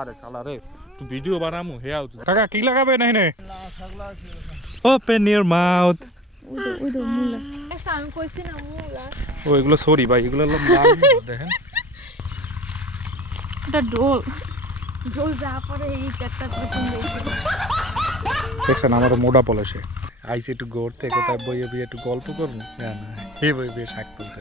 আরে শালা রে তুই ভিডিও বানামু হে আউ কাকা কি লাগাবে না হেনে ওপেন ইওর মাউথ ওইদো মুলা আমি কইছি না মুলা ও এগুলো সরি ভাই এগুলো দেখেন এটা ডোল ডোল যা পরে এই চারটা রকম দেখছেন আমার মোটা পলাশে আইসি একটু ঘুরতে কোথায় বইয়ে বইয়ে একটু গল্প করবো না এই বই বেশ শাক তুলতে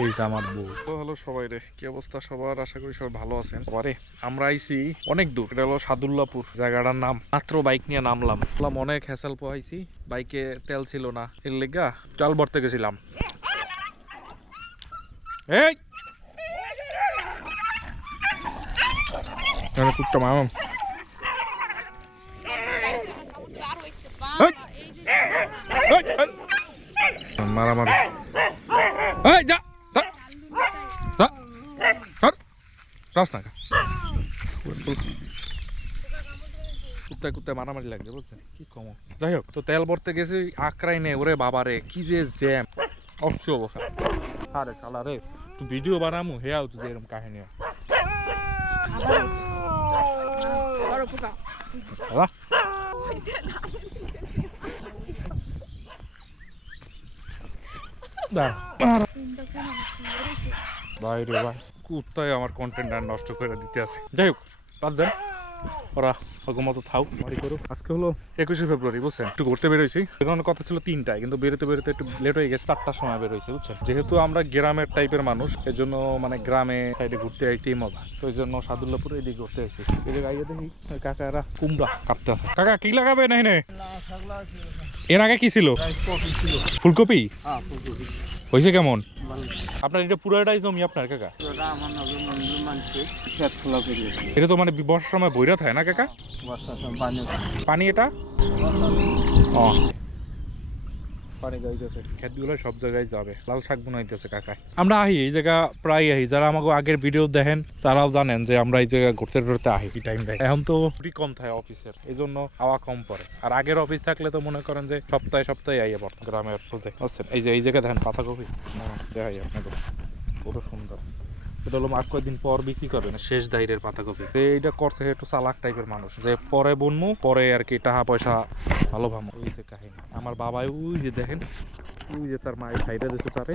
এই যে আমার বউ তো হলো সবাই রে কি অবস্থা সবার আশা করি সবাই ভালো আছেন পরে আমরা আইছি অনেক দূর এটা হলো সাদুল্লাপুর জায়গাটার নাম মাত্র বাইক নিয়ে নামলাম অনেক হ্যাসেল পোহাইছি বাইকে তেল ছিল না এর লেগা চাল ভরতে গেছিলাম এই কুটটা মাম মারামারি এই যা কুত্তায় কুত্তায় মারামারি লাগছে বুঝছেন কি কম যাই হোক তো তেল ভরতে গেছি আকরাই নে ওরে বাবারে কি যে জ্যাম অবশ্য অবস্থা আরে শালা রে তুই ভিডিও বানামু হে আউ তুই এরকম কাহিনী বাইরে ভাই কুত্তায় আমার কন্টেন্ট আর নষ্ট করে দিতে আছে যাই হোক বাদ দেন ওরা মতো থাও বাড়ি করুক আজকে হলো 21শে ফেব্রুয়ারি বুঝছেন একটু ঘুরতে বেরোইছি বেরোনোর কথা ছিল 3টায় কিন্তু বেরোতে বেরোতে একটু লেট হয়ে গেছে 4টার সময় বেরোইছে বুঝছেন যেহেতু আমরা গ্রামের টাইপের মানুষ এর জন্য মানে গ্রামে সাইডে ঘুরতে আইতেই মজা তো এই জন্য সাদুল্লাপুরে এদিকে ঘুরতে আসছি এই জায়গায় দেখি কাকারা কুমড়া কাটতে আছে কাকা কি লাগাবে না এনে এর আগে কি ছিল ফুলকপি হয়েছে কেমন আপনার এটা পুরোটাই জমি আপনার কাকা এটা তো মানে বর্ষার সময় বইরা থাকে না কাকা পানি এটা ও পানি যাইতেছে ক্ষেতগুলো সব জায়গায় যাবে লাল শাক বুনাইতেছে কাকা আমরা আহি এই জায়গা প্রায় আহি যারা আমাকে আগের ভিডিও দেখেন তারাও জানেন যে আমরা এই জায়গায় ঘুরতে ঘুরতে আহি এই টাইমটা এখন তো ছুটি কম থাকে অফিসের এই জন্য হাওয়া কম পড়ে আর আগের অফিস থাকলে তো মনে করেন যে সপ্তাহে সপ্তাহে আইয়া পড়তাম গ্রামের খোঁজে বুঝছেন এই যে এই জায়গায় দেখেন পাতাকপি দেখাই আপনাকে পুরো সুন্দর এটা হলো আর কয়েকদিন পর বিক্রি করবে না শেষ দাইরের পাতাকপি এইটা করছে একটু চালাক টাইপের মানুষ যে পরে বনমু পরে আর কি টাকা পয়সা ভালো ভাবো ওই যে কাহিনী আমার বাবাই ওই যে দেখেন ওই যে তার মায়ের খাইটা দিতে তারে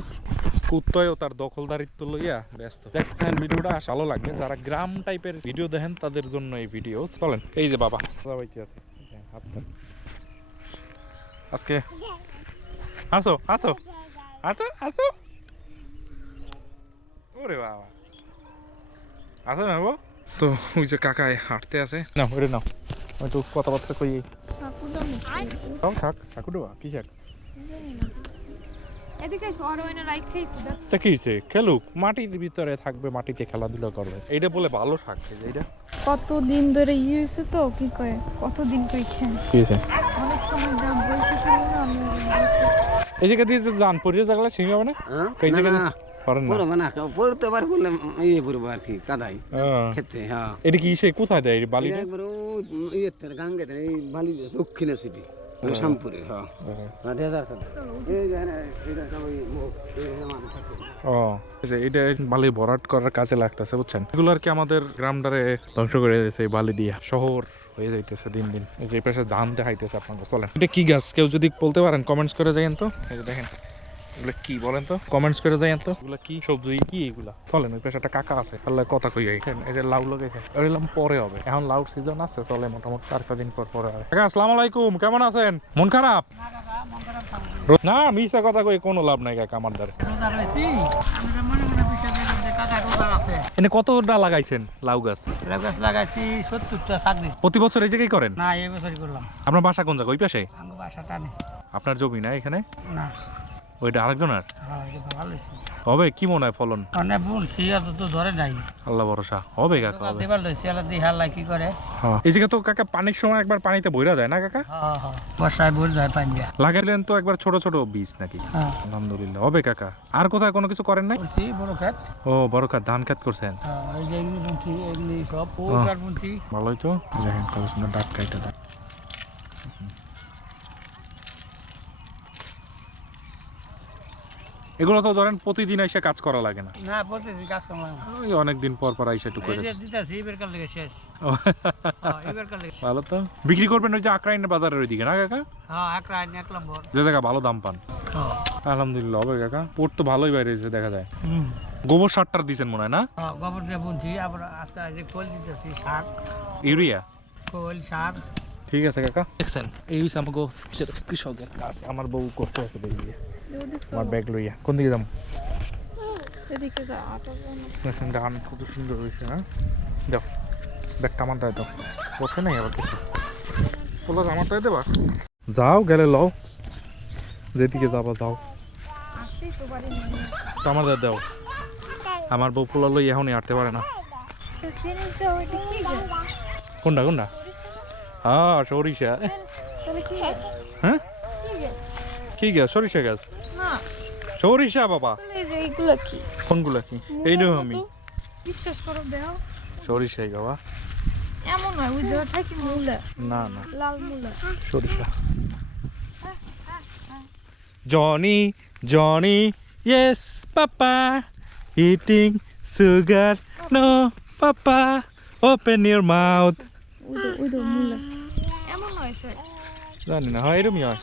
কুত্তয়ও তার দখলদারিত্ব লইয়া ব্যস্ত দেখেন ভিডিওটা ভালো লাগবে যারা গ্রাম টাইপের ভিডিও দেখেন তাদের জন্য এই ভিডিও চলেন এই যে বাবা সবাইকে আছে আজকে আসো আসো আসো আসো ওরে বাবা আছে না গো তো ওই যে কাকায় হাঁটতে আছে না ওরে নাও একটু কথাবার্তা কই শাক শাকুডুয়া কি শাক তা কি হয়েছে খেলুক মাটির ভিতরে থাকবে মাটিতে খেলাধুলা করবে এইটা বলে ভালো শাক এইটা কতদিন ধরে ইয়ে হয়েছে তো কি কয় কতদিন কই খেন কি হয়েছে অনেক সময় দাম বলতে ছিল না আমি এই জায়গা দিয়ে জান পরিয়ে জাগলা ছিঙে মানে কই জায়গা এটা কি সে কোথায় দেয় বালি দক্ষিণে সিটি শ্যামপুরে এটা বালি ভরাট করার কাজে লাগতেছে বুঝছেন এগুলো আর কি আমাদের গ্রামটারে ধ্বংস করে দিয়েছে এই বালি দিয়া শহর হয়ে যাইতেছে দিন দিন এই পাশে ধান দেখাইতেছে আপনাকে চলেন এটা কি গাছ কেউ যদি বলতে পারেন কমেন্টস করে যাইয়েন তো এই যে দেখেন এগুলো কি বলেন তো কমেন্টস করে যাইয়েন তো এগুলো কি সবজি কি এগুলা চলেন ওই পাশে একটা কাকা আছে আল্লাহ কথা কই এটা লাউ লাগাইছে এলাম পরে হবে এখন লাউ সিজন আছে চলে মোটামুটি 4-5 দিন পর পরে হবে কাকা আসসালামু আলাইকুম কেমন আছেন মন খারাপ না মিছা কথা কই কোনো লাভ নাই কাকা আমার দ্বারা এনে কতটা লাগাইছেন লাউ গাছ লাগাইছি 70টা ছাগলি প্রতি বছর এই জায়গায় করেন না এই বছরই করলাম আপনার বাসা কোন জায়গা ওই পাশে আমার বাসাটা নেই আপনার জমি না এখানে না ওইটা আরেকজনের হ্যাঁ এটা ভালো হইছে হবে কি মনে হয় ফলন অনেক বলছি এত তো ধরে নাই আল্লাহ ভরসা হবে কাকা হবে দেবার লইছি আল্লাহ দি হাল্লা কি করে হ্যাঁ এই জায়গা তো কাকা পানির সময় একবার পানিতে বইরা যায় না কাকা হ্যাঁ হ্যাঁ বর্ষায় বইরা যায় পানি দিয়া লাগাইলেন তো একবার ছোট ছোট বীজ নাকি হ্যাঁ আলহামদুলিল্লাহ হবে কাকা আর কোথায় কোনো কিছু করেন নাই বলছি বড় ক্ষেত ও বড় কাজ ধান খেত করছেন হ্যাঁ এই যে এগুলো বুনছি এগুলি সব পোকার বুনছি ভালোই তো দেখেন কত সুন্দর ডাক কাইটা দেয় এগুলো তো ধরেন প্রতিদিন এসে কাজ করা লাগে না, না প্রতিদিন কাজ করলাম ওই অনেকদিন পর পর আইসা একটু করে। এই যে দিতেছি এবার কাল থেকে শেষ এবার কাল থেকে ভালো তো বিক্রি করবেন ওই যে আকরাইনের বাজারের ওইদিকে না কাকা? হ্যাঁ এক রাত এক নম্বর যে জায়গা ভালো দাম পান। আলহামদুলিল্লাহ হবে কাকা, পোট তো ভালোই বাইরে এসে দেখা যায়। গোবর সারটার দিচ্ছেন মনে হয় না? গোবর দিয়ে বুনছি আবার আজকে যে কোল দিতেছি সার ইউরিয়া। কোল সার ঠিক আছে কাকা, দেখছেন এই হচ্ছে আমাকে কৃষকের কাজ। আমার বউ করতে আছে বেরিয়ে, আমার ব্যাগ লইয়া কোন দিকে যাবো? এদিকে যা আটা দেখেন ধান কত সুন্দর হয়েছে না, যাও ব্যাগটা আমার দায় দাও, বসে নাই আবার কিছু বলো আমার দায় দেবা। যাও গেলে লও, যেদিকে যাবা যাও, আসতেই তো বাড়ি তো আমার দায় দাও। আমার বউ পোলা লই এখনই হাঁটতে পারে না। জিনিসটা ওইটা কি গাছ? কোনটা কোনটা? হ্যাঁ সরিষা। তাহলে কি গাছ? হ্যাঁ কি গাছ? কি গাছ? সরিষা গাছ। না সরিষা বাবা। তাহলে এই যে এইগুলা কি? কোনগুলা কি? এইটাও আমি বিশ্বাস করো দেও সরিষাই বাবা। এমন নয় ওই দেওয়াটা কি মূলা? না না লাল মূলা। সরিষা। Johnny Johnny yes papa eating sugar no papa open your mouth. ওই তো মূলা এমন নয় তো, জানি না, হয় এরমই হয়।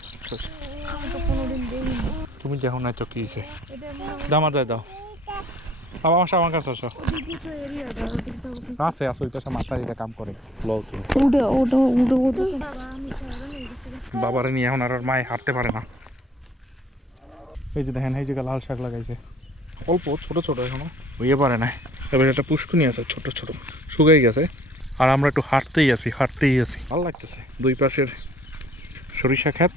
আমি তো কোনোদিন দেখিনি। তুমি যখন নাই তো কি হয়েছে? এটা মনে দামা দেয় দাও বাবা, আসো আমার কাছে আসো। দুটো এরিয়া দাও দিতে হবে। আছে আসো, ওই পাশে মাথা এটা কাম করে লও তুমি। ওটা বাবা আমি ছাড়া নেই গেছে। বাবারে নিয়ে এখন আর ওর মায়ে হাঁটতে পারে না। এই যে দেখেন এই জায়গায় লাল শাক লাগাইছে, অল্প ছোট ছোট এখনো হইয়ে পারে না। এবার একটা পুষ্কুনি আছে ছোট ছোট, শুকাই গেছে। আর আমরা একটু হাঁটতেই আছি ভালো লাগতেছে। দুই পাশের সরিষা ক্ষেত,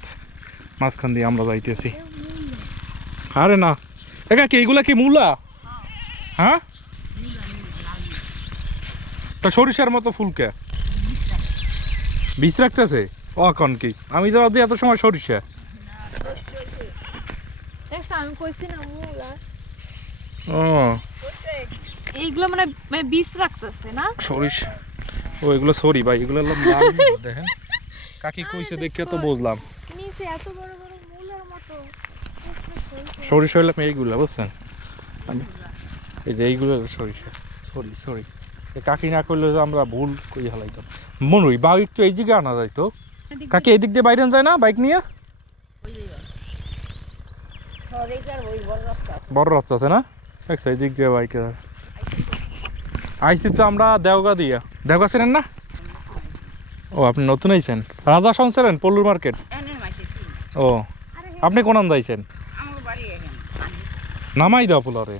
মাঝখান দিয়ে আমরা যাইতেছি। আরে না একা কি এইগুলা কি মূলা? হ্যাঁ তা সরিষার মতো ফুলকে বীজ রাখতেছে অখন কি? আমি তো এত সময় সরিষা। দেখছ আমি কইছি না মূলা, ও এইগুলো মানে বীজ রাখতেছে না। সরিষা, ও এগুলো সরি ভাই, এগুলো হলো লাল মূলা। দেখেন কাকি কইছে দেখে তো বুঝলাম নিচে এত বড় বড় মূলার মতো সরিষা হইলাম এইগুলো, বুঝছেন? আমি এই যে এইগুলো সরিষা। সরি কাকি না করলে তো আমরা ভুল কই হালাইতাম। মনুই বাইক তো এই দিকে আনা যায় তো, কাকি এই দিক দিয়ে বাইরে যায় না বাইক নিয়ে? বড় রাস্তা আছে না, দেখছো এই দিক দিয়ে বাইকে আইসি তো আমরা দেওগা দিয়া। দেওগা ছিলেন না? ও আপনি নতুন আইছেন? রাজা শুনছিলেন পল্লুর মার্কেট? ও আপনি কোন যাইছেন? নামাই দাও পোলারে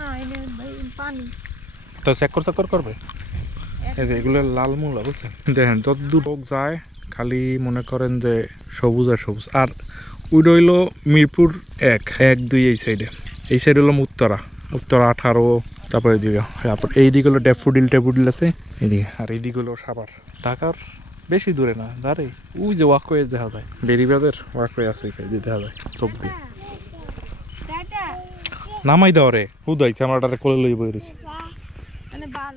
না এনে পানি তো চেক্কর করবে। এই যে এগুলো লাল মূলা, বুঝছেন? দেখেন যতদূর লোক যায় খালি মনে করেন যে সবুজ আর সবুজ। আর ওই রইল মিরপুর 1-2 এই সাইডে। এই সাইড হলো উত্তরা 18, তারপরে এদিকে, তারপর এইদিকে হলো ড্যাফোডিল আছে এদিকে, আর এইদিকে হলো সাভার। ঢাকার বেশি দূরে না, দাঁড়ে ওই যে ওয়াকওয়ে দেখা যায়, বেরিবাদের ওয়াকওয়ে আছে ওই সাইডে দেখা যায় চোখ দিয়ে। নামাই দাও রে হুদাইছে আমরা কোলে লই বই রয়েছে। মানে বাল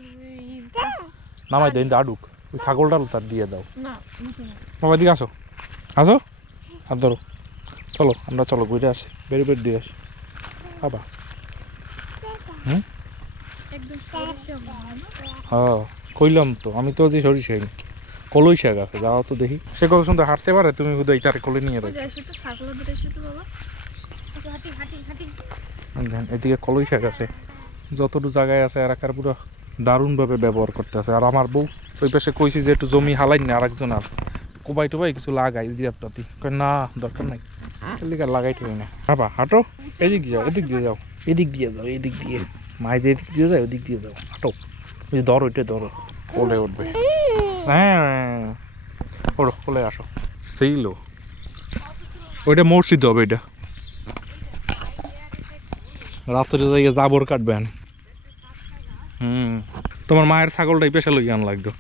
নামাই দেন আডুক ওই ছাগলটা তার দিয়ে দাও। না বাবা দিকে আসো হাত ধরো, চলো ঘুরে আসি, বেরিবের দিয়ে আসি বাবা। একদম সরিষা হ্যাঁ কইলাম তো, আমি তো যে সরিষা নাকি কলই শাক আছে, যাও তো দেখি। সে কত সুন্দর হাঁটতে পারে, তুমি হুদাই তার কোলে নিয়ে রাখো। যাই শুধু ছাগল ধরে শুধু বাবা হাঁটি হাঁটি হাঁটি। এদিকে কলই শাক আছে, যতটুকু জায়গায় আছে এলাকার পুরো দারুণভাবে ব্যবহার করতে আছে। আর আমার বউ ওই পাশে কইছি যে একটু জমি হালাই না আরেকজন, আর কোবাই টোবাই কিছু লাগাই জিয়ার পাতি, না দরকার নাই লাগাই ঠেই না। বাবা হাঁটো, এদিক দিয়ে যাও মায়ের এদিক দিয়ে যাও, ওদিক দিয়ে যাও, হাঁটো। ওই যে ধরো, ওইটা ধরো, কোলে উঠবে। হ্যাঁ ওড়ো কোলে আসো, সেই লো ওইটা মসজিদ হবে, এটা রাত্রে যাইয়ে জাবর কাটবেন। তোমার মায়ের ছাগলটা এই পেশা লইয়া আন লাগতো,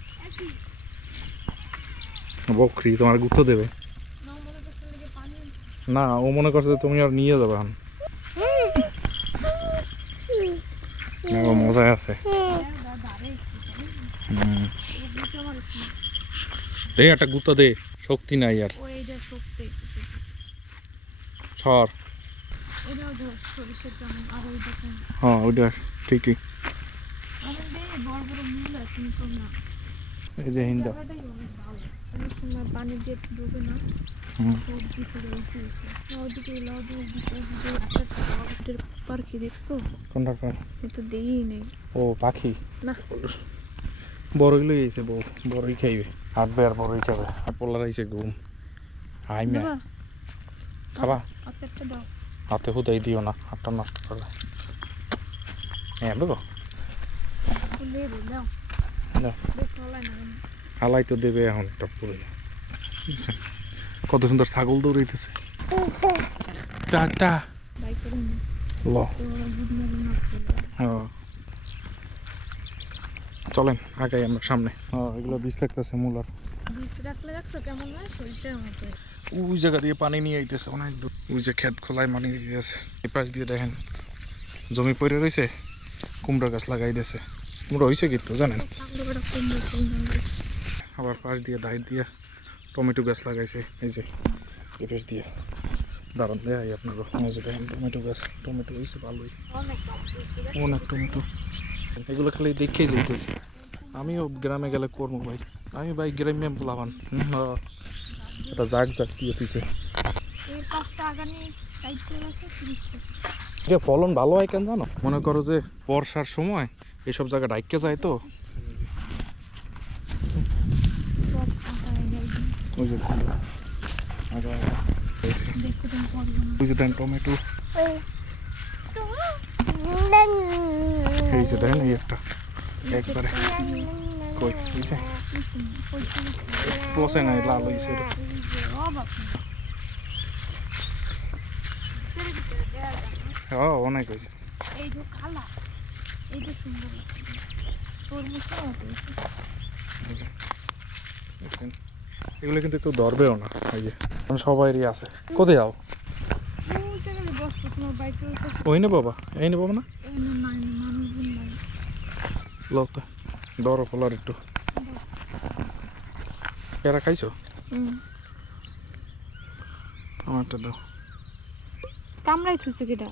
বকরি তোমার গুঁতো দেবে না, ও মনে করছে তুমি আর নিয়ে যাবে। মজায় আছে। দে একটা গুঁতো দে, শক্তি নাই আর। সর এটাও ধর সরিষার যেমন আর ওই দেখেন হ্যাঁ ওইটা ঠিকই। আমি দেখি বড় বড় মূল আছে কিন্তু না এই যে হিন্দা। জায়গাটাই অনেক ভালো অনেক সময় পানি দিয়ে ডুবে না সবজি করে উঠে ওদিকে লাউদের ভিতরে একটা পাখি দেখছো? কোনটা কোন? ও তো দেই নেই। ও পাখি না বড়গুলো গেছে বউ, বড়ই খাইবে হাঁটবে আর বড়ই খাবে। আর পোলার আইছে ঘুম। হাই মে বাবা খাবা? একটা দাও। হাতে হুদাই দিও না, হাতটা নষ্ট করবে। হ্যাঁ দেবো লেবু দাও দাও। দেখো লাই না হালাই তো দেবে এখন একটা পুরো। কত সুন্দর ছাগল দৌড়াইতেছে। টাটা বাই করে নি ল ওরা বুঝ না হ্যাঁ চলেন আগাই আমরা সামনে। হ্যাঁ এগুলো বিষ লাগতেছে মূলার। বীজ রাখলে দেখছো কেমন হয় সরিষার মতো। ওই জায়গা দিয়ে পানি নিয়ে আইতেছে অনেক দূর। ওই যে ক্ষেত খোলায় পানি দিয়ে আছে। এই পাশ দিয়ে দেখেন জমি পড়ে রয়েছে, কুমড়া গাছ লাগাই দিয়েছে। কুমড়া হয়েছে কিন্তু জানেন। আবার পাশ দিয়ে ধার দিয়ে টমেটো গাছ লাগাইছে। এই যে এই পাশ দিয়ে দাঁড়ান দেয় আপনারও। এই যে দেখেন টমেটো গাছ, টমেটো হয়েছে ভালোই, অনেক টমেটো। এগুলো খালি দেখেই যাইতেছে। আমিও গ্রামে গেলে করবো ভাই। আমি ভাই গ্রামে লাভান এটা জাগ জাগ দিয়ে পিছে। এর পাঁচটা আগানি সাইডে আছে 30 টাকা। যে ফলন ভালো হয় কেন জানো? মনে করো যে বর্ষার সময় এইসব জায়গা ডাইকে যায় তো। সব আটা এনে ওই যে দেখতে দেন পড়বো না। ওই যে দেন টমেটো, এই যে দেখেন এই একটা একবারে কই এই যে পচে নাই, লাল হয়েছে এটা। হ্যাঁ অনেক হয়েছে। এই যে কালা এই যে সুন্দর তরমুজটা মতো এই যে দেখছেন? এগুলো কিন্তু একটু ধরবেও না। এই যে সবাইরই আছে। কোথায় যাও? ওই জায়গায় বসতো তোমার বাইকের উপর ওই নে বাবা, এই নে বাবা না নাই মানুষজন নাই। লোক ধরো ফলার একটু। পেয়ারা খাইছো? আমারটা দাও। কামড়াই থুছে কিটা?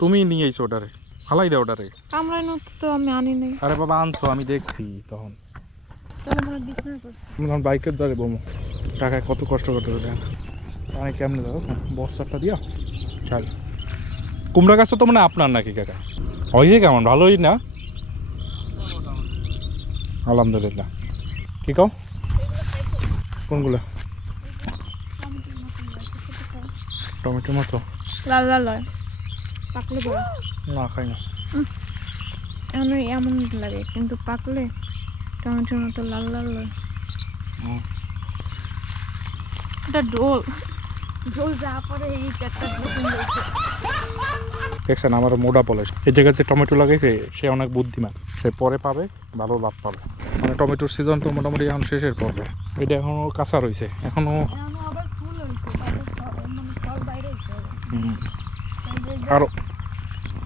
তুমি নিয়ে আইছো অর্ডারে, ফালাই দাও অর্ডারে। কামড়াই নতো তো আমি আনি নাই। আরে বাবা আনছো, আমি দেখছি তখন। চলো মনে বিছনা করছি। আমি তখন বাইকের দ্বারে বমো। টাকায় কত কষ্ট করতে হবে দেখ। পানি কেমনে দাও বস্তাটা দিয়া চাল। কুমড়া গাছ তো মানে আপনার নাকি কাকা? হয়েছে কেমন, ভালোই না? আলহামদুলিল্লাহ। কি কও? কোনগুলো? টমেটোর মতো? লাল লাল হয় পাকলে বড় না খাই না। এমন এমন লাগে কিন্তু পাকলে টমেটোর মতো লাল লাল হয়। এটা ঢোল ঢোল যা পরে এই একটা দেখছেন আমার মোটা পলিশ। এই জায়গায় যে টমেটো লাগাইছে সে অনেক বুদ্ধিমান। সে পরে পাবে, ভালো লাভ পাবে। মানে টমেটোর সিজন তো মোটামুটি এখন শেষের পর্বে। এটা এখনো কাঁচা রয়েছে, এখনো আবার ফুল হয়েছে মানে ফল বাইরে হয়েছে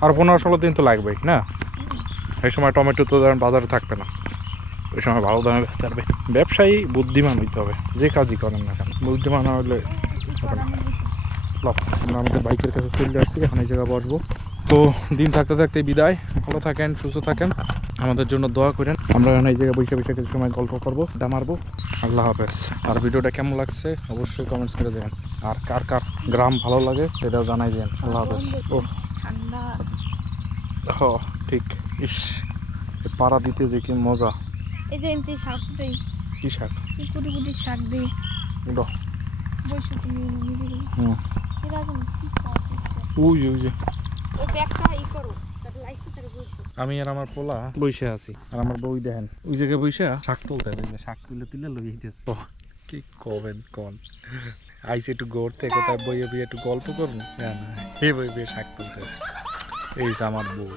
আর 15-16 দিন তো লাগবেই না? এই সময় টমেটো তো ধরেন বাজারে থাকবে না, ওই সময় ভালো দামে বেচতে পারবে। ব্যবসায়ী বুদ্ধিমান হইতে হবে, যে কাজই করেন না কেন। বুদ্ধিমান না হলে আমরা আমাদের বাইকের কাছে চলে আসছি, এখন এই জায়গায় বসবো। তো দিন থাকতে থাকতে বিদায়। ভালো থাকেন, সুস্থ থাকেন, আমাদের জন্য দোয়া করেন। আমরা এখন এই জায়গায় বৈশাখ কিছু সময় গল্প করবো, আড্ডা মারবো। আল্লাহ হাফেজ। আর ভিডিওটা কেমন লাগছে অবশ্যই কমেন্টস করে দেবেন। আর কার কার গ্রাম ভালো লাগে সেটাও জানাই দেন। আল্লাহ হাফেজ। ও ঠান্ডা হ ঠিক। ইস পাড়া দিতে যে কি মজা। এই যে এনতে শাক দেই কি শাক? কি কুটি কুটি শাক দেই উডো বসে তুমি নিবি হুম এরকম কি ওই যে ওই ব্যাগটা ই করো তারপর লাইসি করে বসো। আমি আর আমার পোলা বসে আছি, আর আমার বই দেখেন ওই জায়গায় বসে শাক তুলতে আছে। শাক তুলে তুলে লইয়ে দিতেছে। ও কি কবেন কন আইসে একটু গড়তে কোথায় বইয়ে বইয়ে একটু গল্প করুন। না এই বই বইয়ে শাক তুলতে এই যে আমার বউ।